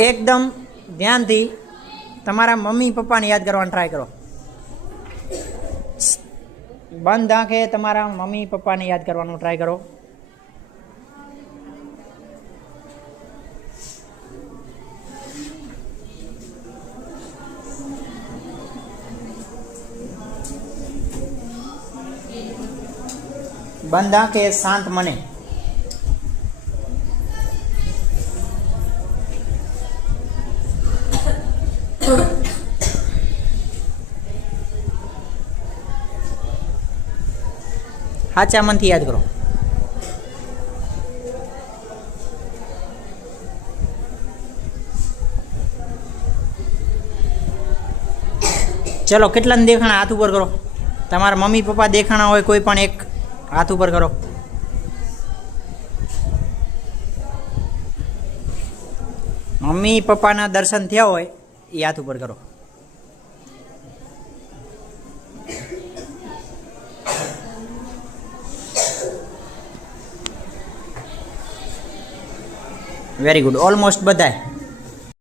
એકદમ ધ્યાનથી તમારા મમ્મી પપ્પાને યાદ કરવાનો ટ્રાય કરો. બંધ આંખે તમારા મમ્મી પપ્પાને યાદ કરવાનું ટ્રાય કરો. બંધ આંખે શાંત મને. સાચા મનથી યાદ કરો. ચલો કેટલાને દેખાણા હાથ ઉપર કરો. તમારા મમ્મી પપ્પા દેખાણા હોય કોઈ પણ એક હાથ ઉપર કરો. મમ્મી પપ્પાના દર્શન થયા હોય એ હાથ ઉપર કરો. Very good. ઓલમોસ્ટ બધાય.